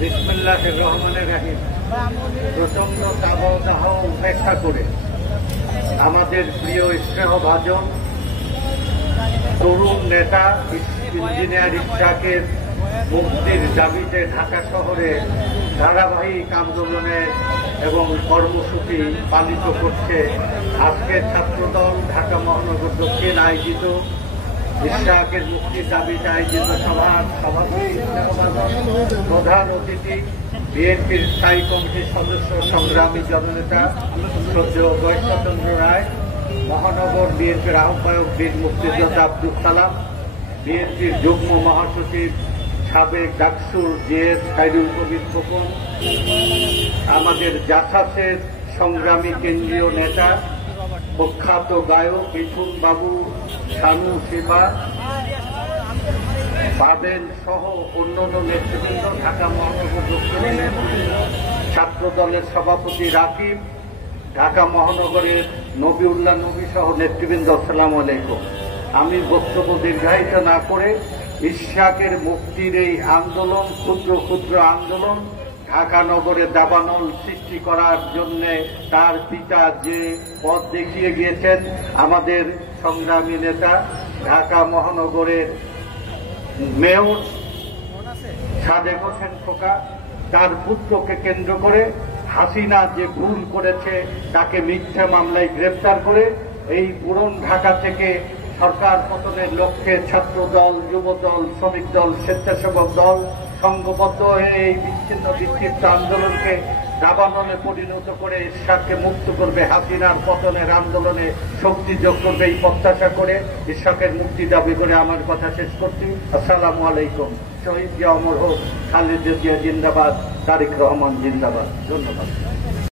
বিসমিল্লাহির রহমানির রহিম। প্রচন্ড তাপদাহ উপেক্ষা করে আমাদের প্রিয় স্নেহভাজন তরুণ নেতা ইঞ্জিনিয়ার ইশরাকের মুক্তির দাবিতে ঢাকা শহরে ধারাবাহিক আন্দোলনে এবং কর্মসূচি পালিত করছে আজকের ছাত্রদল ঢাকা মহানগর দক্ষিণ আয়োজিত ইশরাকের মুক্তির দাবিতে আয়োজিত সভার সভাপতি প্রধান অতিথি বিএনপির স্থায়ী কমিটির সদস্য সংগ্রামী জননেতা শ্রদ্ধেয় গয়েশচন্দ্র রায়, মহানগর বিএনপির আহ্বায়ক বীর মুক্তিযোদ্ধা আব্দুল সালাম, বিএনপির যুগ্ম মহাসচিব সাবেক ডাকসুর জেএস খায়রুল কবির খোকন, আমাদের জাসাসের সংগ্রামী কেন্দ্রীয় নেতা প্রখ্যাত গায়ক মিঠুন বাবু, শানু সেবা, বাদেন সহ অন্যান্য নেতৃবৃন্দ, ঢাকা মহানগর দক্ষিণের ছাত্র দলের সভাপতি রাকিব, ঢাকা মহানগরের নবীউল্লাহ নবী সহ নেতৃবৃন্দ, আসসালামু আলাইকুম। আমি বক্তব্য দীর্ঘায়িত না করে ইশরাকের মুক্তির এই আন্দোলন, ক্ষুদ্র ক্ষুদ্র আন্দোলন ঢাকা নগরে দাবানল সৃষ্টি করার জন্য তার পিতা যে পথ দেখিয়ে গিয়েছেন, আমাদের সংগ্রামী নেতা ঢাকা মহানগরের মেয়র সাদেক হোসেন খোকা, তার পুত্রকে কেন্দ্র করে হাসিনা যে ভুল করেছে তাকে মিথ্যা মামলায় গ্রেফতার করে এই পুরন ঢাকা থেকে সরকার পতনের লক্ষ্যে ছাত্র দল, যুব দল, শ্রমিক দল, স্বেচ্ছাসেবক দল সংঘবদ্ধ হয়ে এই বিচ্ছিন্ন বিক্ষিপ্ত আন্দোলনকে দাবানলে পরিণত করে ইশরাককে মুক্ত করবে, হাসিনার পতনের আন্দোলনে শক্তি যোগ করবে এই প্রত্যাশা করে ইশরাকের মুক্তি দাবি করে আমার কথা শেষ করছি। আসসালামু আলাইকুম। শহীদ জিয়া অমর হোক, খালেদা জিয়া জিন্দাবাদ, তারেক রহমান জিন্দাবাদ। ধন্যবাদ।